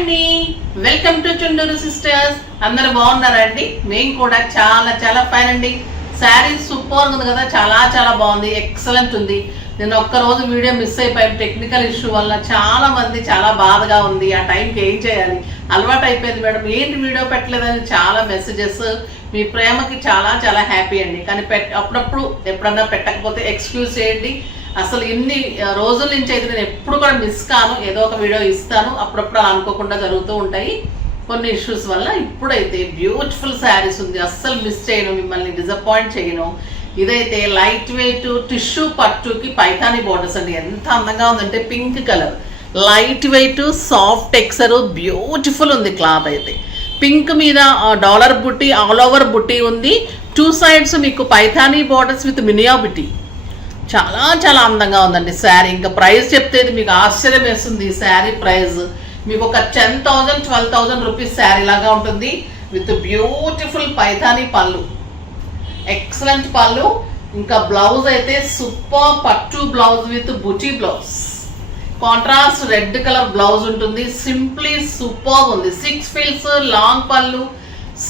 అండి, welcome to Chunduru sisters. అందరూ బాగున్నారా అండి? మేము కూడా చాలా చాలా ఫైన్ అండి. శారీ సూపర్ ఉంది కదా, చాలా చాలా బాగుంది, ఎక్సలెంట్ ఉంది. నేను ఒక్కరోజు వీడియో మిస్ అయిపోయాను టెక్నికల్ ఇష్యూ వల్ల. చాలా మంది చాలా బాధగా ఉంది, ఆ టైంకి ఏం చేయాలి, అలవాటు అయిపోయింది మేడం, ఏంటి వీడియో పెట్టలేదని చాలా మెసేజెస్. మీ ప్రేమకి చాలా చాలా హ్యాపీ అండి. కానీ అప్పుడప్పుడు ఎప్పుడన్నా పెట్టకపోతే ఎక్స్క్యూజ్ చేయండి. అసలు ఇన్ని రోజుల నుంచి అయితే నేను ఎప్పుడు కూడా మిస్ కాను, ఏదో ఒక వీడియో ఇస్తాను. అప్పుడప్పుడు అలా అనుకోకుండా జరుగుతూ ఉంటాయి కొన్ని ఇష్యూస్ వల్ల. ఇప్పుడైతే బ్యూటిఫుల్ శారీస్ ఉంది, అస్సలు మిస్ చేయను, మిమ్మల్ని డిసప్పాయింట్ చేయను. ఇదైతే లైట్ వెయిట్ టిష్యూ పట్టుకి పైథానీ బోర్డర్స్ అండి. ఎంత అందంగా ఉందంటే pink colour, light weight, soft texture, beautiful ఉంది క్లాత్ అయితే. పింక్ మీద డాలర్ బుట్టి, ఆల్ ఓవర్ బుట్టి ఉంది. 2 sides మీకు పైథానీ బోర్డర్స్ విత్ మినియా బుట్టి. చాలా చాలా అందంగా ఉందండి శారీ. ఇంకా ప్రైస్ చెప్తే మీకు ఆశ్చర్యం వేస్తుంది. ఈ శారీ ప్రైస్ మీకు ఒక 10,000 12,000 రూపీస్ శారీ లాగా ఉంటుంది. విత్ బ్యూటిఫుల్ పైథానీ పళ్ళు, ఎక్సలెంట్ పళ్ళు. ఇంకా బ్లౌజ్ అయితే సూపర్ పట్టు blouse with buti blouse, contrast red colour blouse ఉంటుంది. సింప్లీ సూపర్ ఉంది. 6 ఫీల్స్, లాంగ్ పళ్ళు,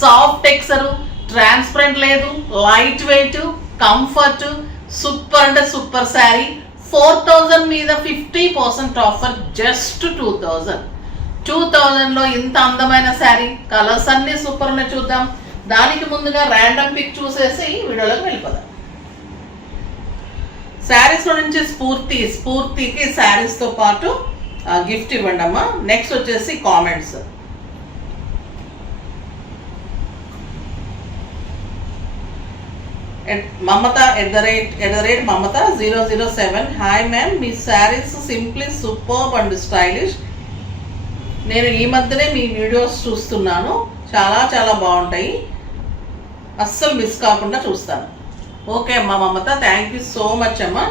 సాఫ్ట్ టెక్స్చర్, ట్రాన్స్పరెంట్ లేదు, లైట్ వెయిట్, కంఫర్ట్, సూపర్ అంటే సూపర్ శారీ. 4,000 మీద 50% ఆఫర్, జస్ట్ 2,000 లో ఇంత అందమైన శారీ. కలర్స్ అన్ని సూపర్ ఉన్నాయి, చూద్దాం. దానికి ముందుగా ర్యాండమ్ పిక్ చూసేసి వీడియోలోకి వెళ్ళిపోదాం. శారీస్ లో నుంచి స్ఫూర్తికి శారీస్ తో పాటు గిఫ్ట్ ఇవ్వండి అమ్మా. నెక్స్ట్ వచ్చేసి comments. Mamata @ Mamata 007. Hi ma'am, me saris simply superb and stylish. నేను ఈ మధ్యనే మీ వీడియోస్ చూస్తున్నాను, చాలా చాలా బాగుంటాయి, అస్సలు మిస్ కాకుండా చూస్తాను. ఓకే అమ్మా మమత, థ్యాంక్ యూ సో మచ్ అమ్మా.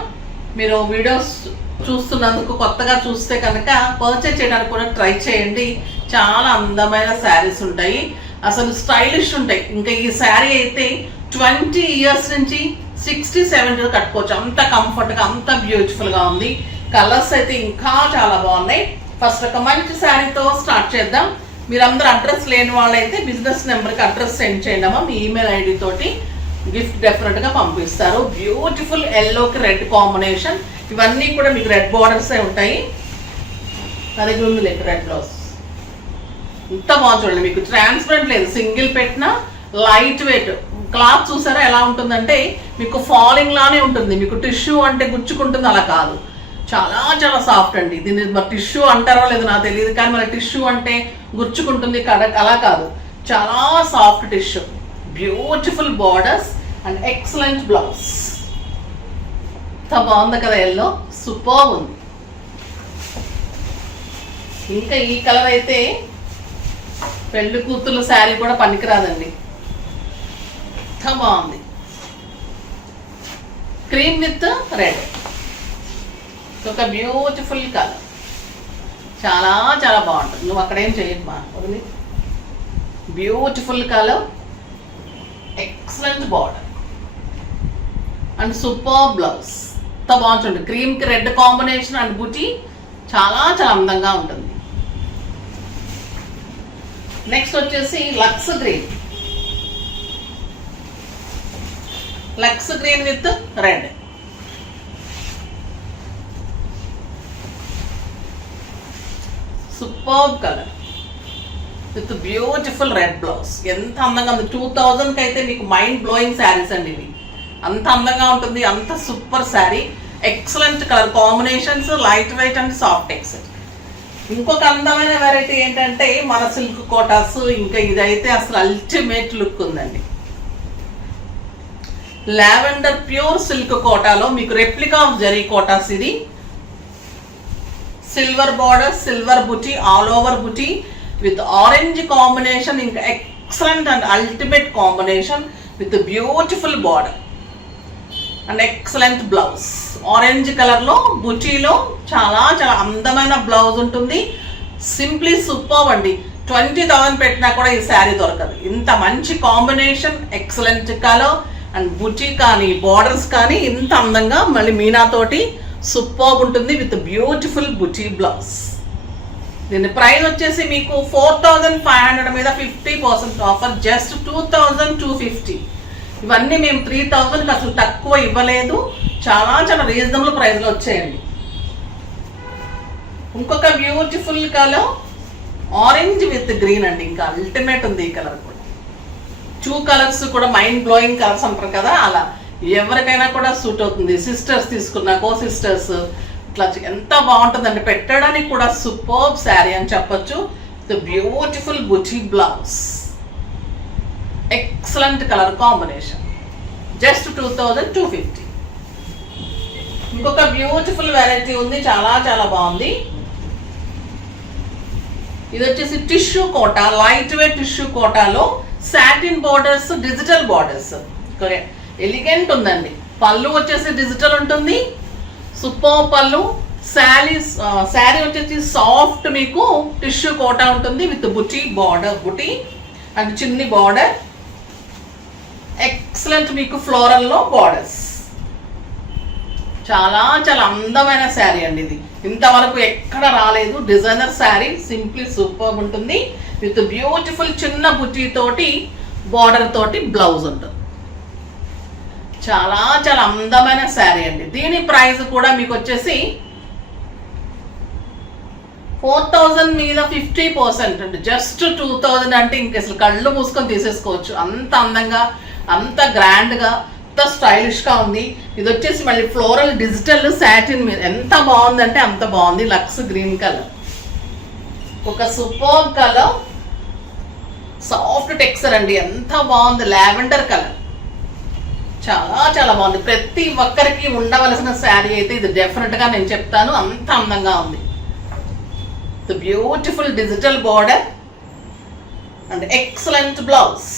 మీరు వీడియోస్ చూస్తున్నందుకు, కొత్తగా చూస్తే కనుక పర్చేజ్ చేయడానికి కూడా ట్రై చేయండి. చాలా అందమైన శారీస్ ఉంటాయి, అసలు స్టైలిష్ ఉంటాయి. ఇంకా ఈ శారీ అయితే 20 years నుంచి 60-70 కట్టుకోవచ్చు, అంత కంఫర్ట్గా, అంత బ్యూటిఫుల్గా ఉంది. కలర్స్ అయితే ఇంకా చాలా బాగున్నాయి. ఫస్ట్ ఒక మంచి శారీతో స్టార్ట్ చేద్దాం. మీరందరూ అడ్రస్ లేని వాళ్ళైతే బిజినెస్ నెంబర్కి అడ్రస్ సెండ్ చేయండి అమ్మా. మీ ఈమెయిల్ ఐడి తోటి గిఫ్ట్ డెఫినెట్గా పంపిస్తారు. బ్యూటిఫుల్ ఎల్లోకి రెడ్ కాంబినేషన్. ఇవన్నీ కూడా మీకు రెడ్ బార్డర్సే ఉంటాయి. అది ఉంది లేదు, రెడ్ బ్లౌజ్ ఇంత బాగా చూడండి. మీకు ట్రాన్స్పరెంట్ లేదు, సింగిల్ పెట్టినా లైట్ వెయిట్. క్లాత్ చూసారా ఎలా ఉంటుందంటే మీకు ఫాలింగ్ లానే ఉంటుంది. మీకు టిష్యూ అంటే గుచ్చుకుంటుంది, అలా కాదు, చాలా చాలా సాఫ్ట్ అండి. దీన్ని మరి టిష్యూ అంటారో లేదో నాకు తెలియదు, కానీ మన టిష్యూ అంటే గుచ్చుకుంటుంది, అలా కాదు, చాలా soft tissue. Beautiful borders and excellent blouse. ఎంత బాగుంది కదా, ఎల్లో సూపర్ ఉంది. ఇంకా ఈ కలర్ అయితే పెళ్లి కూతురు శారీ కూడా పనికిరాదండి, ఎంత బాగుంది. క్రీమ్ విత్ రెడ్, ఒక బ్యూటిఫుల్ కలర్, చాలా చాలా బాగుంటుంది. నువ్వు అక్కడేం చేయమ్మా, వదిలి. Beautiful colour, excellent border and super blouse. ఎంత బాగుంటుంది. క్రీమ్కి రెడ్ కాంబినేషన్ అండ్ బుటీ చాలా చాలా అందంగా ఉంటుంది. నెక్స్ట్ వచ్చేసి lux green with red. Super colour with beautiful red blouse. ఎంత అందంగా ఉంది. 2,000కి అయితే మీకు మైండ్ బ్లోయింగ్ శారీస్ అండి ఇవి. అంత అందంగా ఉంటుంది, అంత super sari. Excellent colour combinations, light weight and soft texture. ఇంకొక అందమైన వెరైటీ ఏంటంటే మన సిల్క్ కోటాస్. ఇంకా ఇదైతే అసలు అల్టిమేట్ లుక్ ఉందండి. లావెండర్ ప్యూర్ సిల్క్ కోటాలో మీకు రెప్లికా ఆఫ్ జరీ కోటాస్. ఇది silver border, silver buti, all over buti with orange combination. ఇంకా excellent and ultimate combination with beautiful border and excellent blouse. Orange కలర్లో బుటీలో చాలా చాలా అందమైన బ్లౌజ్ ఉంటుంది. సింప్లీ సూపర్ అండి. 20,000 పెట్టినా కూడా ఈ శారీ దొరకదు. ఇంత మంచి కాంబినేషన్, ఎక్సలెంట్ కలర్ అండ్ బుటీ కానీ బార్డర్స్ కానీ ఇంత అందంగా మళ్ళీ మీనాతోటి సూపర్ ఉంటుంది విత్ బ్యూటిఫుల్ బుటీ బ్లౌజ్. దీని ప్రైస్ వచ్చేసి మీకు 4500 మీద 50% ఆఫర్, జస్ట్ 2250. ఇవన్నీ మేము 3000కి అసలు తక్కువ ఇవ్వలేదు, చాలా చాలా రీజనబుల్ ప్రైస్లో వచ్చాయండి. ఇంకొక beautiful colour orange with green అండి, ఇంకా అల్టిమేట్ ఉంది ఈ కలర్ కూడా. 2 కలర్స్ కూడా మైండ్ బ్లోయింగ్ కలర్స్ అంటారు కదా, అలా ఎవరికైనా కూడా సూట్ అవుతుంది. సిస్టర్స్ తీసుకున్నా, కో సిస్టర్స్, ఇట్లా ఎంత బాగుంటుందండి, పెట్టడానికి కూడా సూపర్బ్ శారీ అని చెప్పొచ్చు. The beautiful buti blouse, excellent colour combination, just 2250. ఇంకొక బ్యూటిఫుల్ వెరైటీ ఉంది, చాలా చాలా బాగుంది. ఇది వచ్చేసి tissue Kota, light weight tissue కోటాలో satin borders, digital borders, elegant ఉందండి. పళ్ళు వచ్చేసి డిజిటల్ ఉంటుంది, సూపర్ పళ్ళు. శారీ వచ్చేసి సాఫ్ట్ మీకు టిష్యూ కోటా ఉంటుంది with buti border, buti and చిన్ని బార్డర్, ఎక్సలెంట్ మీకు ఫ్లోరల్లో బార్డర్స్. చాలా చాలా అందమైన శారీ అండి ఇది, ఇంతవరకు ఎక్కడ రాలేదు. డిజైనర్ శారీ, సింప్లీ సూపర్ ఉంటుంది విత్ బ్యూటిఫుల్ చిన్న బుటీ తోటి బార్డర్ తోటి బ్లౌజ్ ఉంటుంది. చాలా చాలా అందమైన శారీ అండి. దీని ప్రైస్ కూడా మీకు వచ్చేసి 4000 మీద 50% అండి, జస్ట్ 2000 అంటే ఇంక అసలు కళ్ళు మూసుకొని తీసేసుకోవచ్చు. అంత అందంగా, అంత గ్రాండ్గా, అంత స్టైలిష్గా ఉంది. ఇది వచ్చేసి మళ్ళీ ఫ్లోరల్ డిజిటల్ సాటిన్ మీద ఎంత బాగుందంటే అంత బాగుంది. లక్స్ గ్రీన్ కలర్, ఒక సూపర్ కలర్, సాఫ్ట్ టెక్స్చర్ అండి, ఎంత బాగుంది. లావెండర్ కలర్, చాలా చాలా బాగుంది. ప్రతి ఒక్కరికి ఉండవలసిన శారీ అయితే ఇది డెఫినెట్గా నేను చెప్తాను, అంత అందంగా ఉంది. The beautiful digital border and excellent blouse.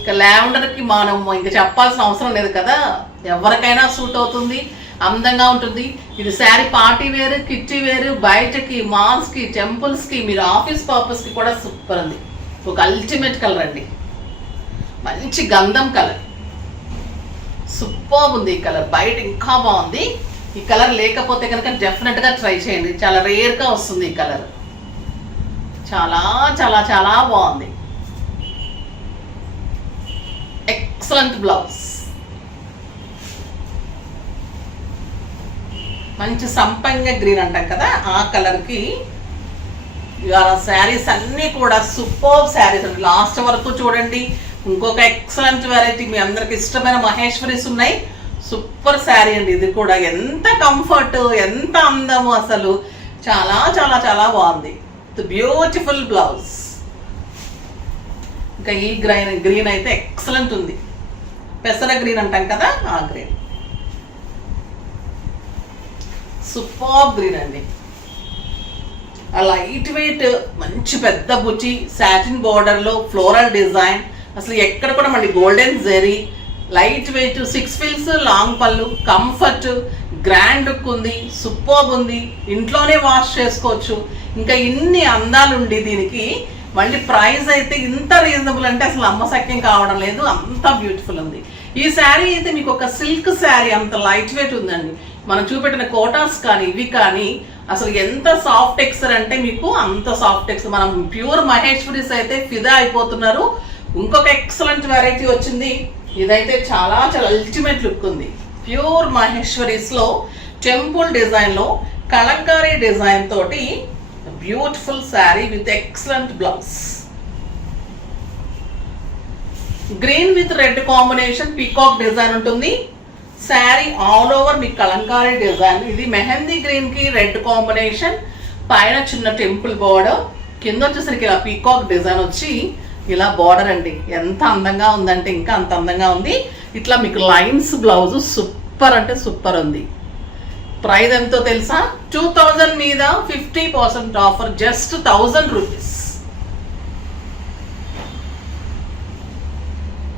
ఇక లావెండర్కి మనం ఇంకా చెప్పాల్సిన అవసరం లేదు కదా, ఎవరికైనా సూట్ అవుతుంది, అందంగా ఉంటుంది. ఇది sari party wear, kitty wear, బయటకి, మాల్స్కి, టెంపుల్స్కి, మీరు ఆఫీస్ పర్పస్కి కూడా సూపర్ ఉంది. ఒక అల్టిమేట్ కలర్ అండి, మంచి గంధం కలర్, సూపర్ ఉంది ఈ కలర్. బయట ఇంకా బాగుంది. ఈ కలర్ లేకపోతే కనుక డెఫినెట్గా ట్రై చేయండి, చాలా రేర్గా వస్తుంది ఈ కలర్. చాలా చాలా చాలా బాగుంది. ఎక్సలెంట్ బ్లౌజ్, మంచి సంపంగ గ్రీన్ అంటాం కదా ఆ కలర్కి ఇవాళ శారీస్ అన్నీ కూడా సూపర్ శారీస్ అండి. లాస్ట్ వరకు చూడండి. ఇంకొక ఎక్సలెంట్ వెరైటీ మీ అందరికి ఇష్టమైన మహేశ్వరీస్ ఉన్నాయి. సూపర్ శారీ అండి ఇది కూడా, ఎంత కంఫర్ట్, ఎంత అందము, అసలు చాలా చాలా చాలా బాగుంది. Beautiful blouse. ఇంకా ఈ గ్రీన్ అయితే ఎక్సలెంట్ ఉంది, పెసర గ్రీన్ అంటాం కదా ఆ గ్రీన్, సూపర్ గ్రీన్ అండి. ఆ లైట్ వెయిట్ మంచి పెద్ద బుచి, సాటిన్ బోర్డర్లో ఫ్లోరల్ డిజైన్, అసలు ఎక్కడ కూడా మళ్ళీ గోల్డెన్ జెరీ, లైట్ వెయిట్, 6 ఫీల్స్, లాంగ్ పళ్ళు, కంఫర్ట్, గ్రాండ్ లుక్ ఉంది, సూపర్ ఉంది. ఇంట్లోనే వాష్ చేసుకోవచ్చు. ఇంకా ఇన్ని అందాలుండి దీనికి మళ్ళీ ప్రైస్ అయితే ఇంత రీజనబుల్ అంటే అసలు అమ్మసక్యం కావడం లేదు, అంత బ్యూటిఫుల్ ఉంది. ఈ శారీ అయితే మీకు ఒక సిల్క్ శారీ, అంత లైట్ వెయిట్ ఉందండి. మనం చూపెట్టిన కోటాస్ కానీ ఇవి కానీ అసలు ఎంత సాఫ్ట్ టెక్స్చర్ అంటే మీకు అంత సాఫ్ట్ టెక్స్చర్. మనం ప్యూర్ మహేశ్వరీస్ అయితే ఫిదా అయిపోతున్నారు. ఇంకొక ఎక్సలెంట్ వెరైటీ వచ్చింది, ఇదైతే చాలా చాలా అల్టిమేట్ లుక్ ఉంది. ప్యూర్ మహేశ్వరీస్లో టెంపుల్ డిజైన్లో కలంకారీ డిజైన్ తోటి beautiful sari with excellent blouse. Green with red combination peacock design ఉంటుంది. శారీ ఆల్ ఓవర్ మీకు కలంకారీ డిజైన్. ఇది మెహందీ గ్రీన్ కి రెడ్ కాంబినేషన్, పైన చిన్న టెంపుల్ బార్డర్, కింద వచ్చేసరికి ఇలా పీకాక్ డిజైన్ వచ్చి ఇలా బార్డర్ అండి. ఎంత అందంగా ఉందంటే ఇంకా అంత అందంగా ఉంది. ఇట్లా మీకు లైన్స్ బ్లౌజ్ సూపర్ అంటే సూపర్ ఉంది. ప్రైస్ ఎంతో తెలుసా? 2000 మీద 50% ఆఫర్, జస్ట్ 1000 రూపీస్.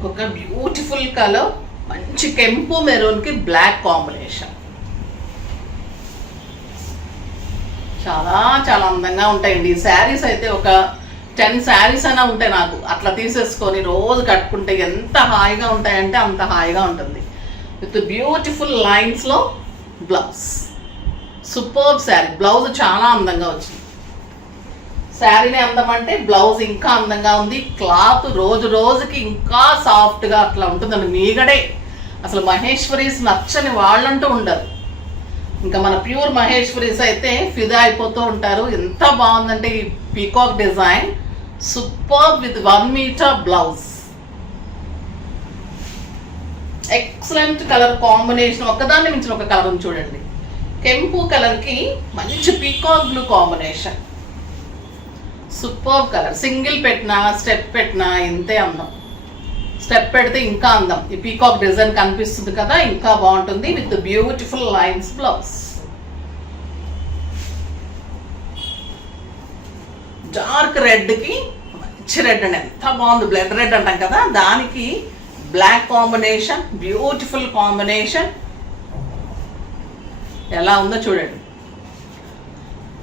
ఒక బ్యూటిఫుల్ కలర్, మంచి కెంపు మెరూన్ కి బ్లాక్ కాంబినేషన్, చాలా చాలా అందంగా ఉంటాయండి ఈ శారీస్. అయితే ఒక 10 శారీస్ అయినా ఉంటాయి నాకు, అట్లా తీసేసుకొని రోజు కట్టుకుంటే ఎంత హాయిగా ఉంటాయంటే అంత హాయిగా ఉంటుంది. విత్ బ్యూటిఫుల్ లైన్స్ లో బ్లౌజ్, సూపర్ శారీ. బ్లౌజ్ చాలా అందంగా వచ్చింది. శారీనే అందం అంటే బ్లౌజ్ ఇంకా అందంగా ఉంది. క్లాత్ రోజు రోజుకి ఇంకా సాఫ్ట్గా అట్లా ఉంటుందండి, మీగడే. అసలు మహేశ్వరీస్ నచ్చని వాళ్ళంటూ ఉండరు. ఇంకా మన ప్యూర్ మహేశ్వరీస్ అయితే ఫిదా అయిపోతూ ఉంటారు. ఎంత బాగుందంటే ఈ peacock design, super with 1 meter blouse. Excellent colour combination, ఒకదాన్ని మించిన ఒక కలర్ ఉంది చూడండి. కెంపు కలర్కి మంచి peacock blue combination, super colour. Single పెట్టినా స్టెప్ పెట్టినా ఇంతే అందం, స్టెప్ పెడితే ఇంకా అందం. ఈ పీకాక్ డిజైన్ కనిపిస్తుంది కదా, ఇంకా బాగుంటుంది. With beautiful lines blouse. Dark రెడ్కి మంచి రెడ్ అండి, ఎంత బాగుంది. బ్లడ్ రెడ్ అంటాం కదా, దానికి బ్లాక్ కాంబినేషన్, బ్యూటిఫుల్ కాంబినేషన్. ఎలా ఉందో చూడండి.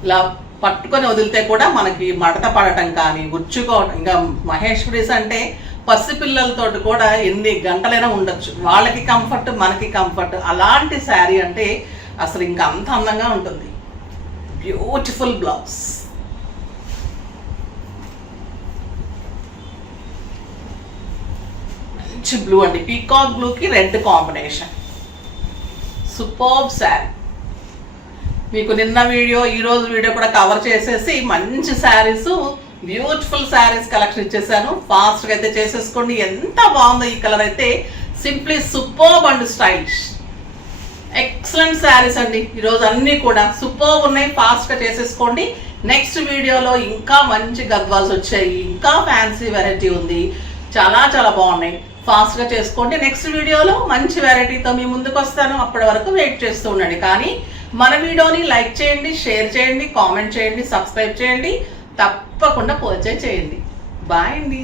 ఇలా పట్టుకొని వదిలితే కూడా మనకి మడత పడటం కానీ గుచ్చుకోవటం. ఇంకా మహేశ్వరీస్ అంటే పసిపిల్లలతో కూడా ఎన్ని గంటలైనా ఉండొచ్చు, వాళ్ళకి కంఫర్ట్ మనకి కంఫర్ట్. అలాంటి శారీ అంటే అసలు ఇంకా అంత అందంగా ఉంటుంది. బ్యూటిఫుల్ బ్లౌజ్, మంచి బ్లూ అండి, పీకాక్ బ్లూకి రెడ్ కాంబినేషన్, సూపర్బ్ శారీ. మీకు నిన్న వీడియో ఈరోజు వీడియో కూడా కవర్ చేసేసి మంచి శారీస్, బ్యూటిఫుల్ శారీస్ కలెక్షన్ ఇచ్చేసాను. ఫాస్ట్గా అయితే చేసేసుకోండి. ఎంత బాగుందో ఈ కలర్ అయితే, simply superb and stylish. Excellent saris అండి ఈరోజు అన్నీ కూడా సూపర్బ్ ఉన్నాయి. ఫాస్ట్గా చేసేసుకోండి. నెక్స్ట్ వీడియోలో ఇంకా మంచి గద్వాల్స్ వచ్చాయి, ఇంకా ఫ్యాన్సీ వెరైటీ ఉంది, చాలా చాలా బాగున్నాయి. ఫాస్ట్గా చేసుకోండి. నెక్స్ట్ వీడియోలో మంచి వెరైటీతో మీ ముందుకు వస్తాను. అప్పటి వరకు వెయిట్ చేస్తూ ఉండండి. కానీ మన వీడియోని లైక్ చేయండి, షేర్ చేయండి, కామెంట్ చేయండి, సబ్స్క్రైబ్ చేయండి, తప్పకుండా పర్చేజ్ చేయండి. బాయ్ అండి.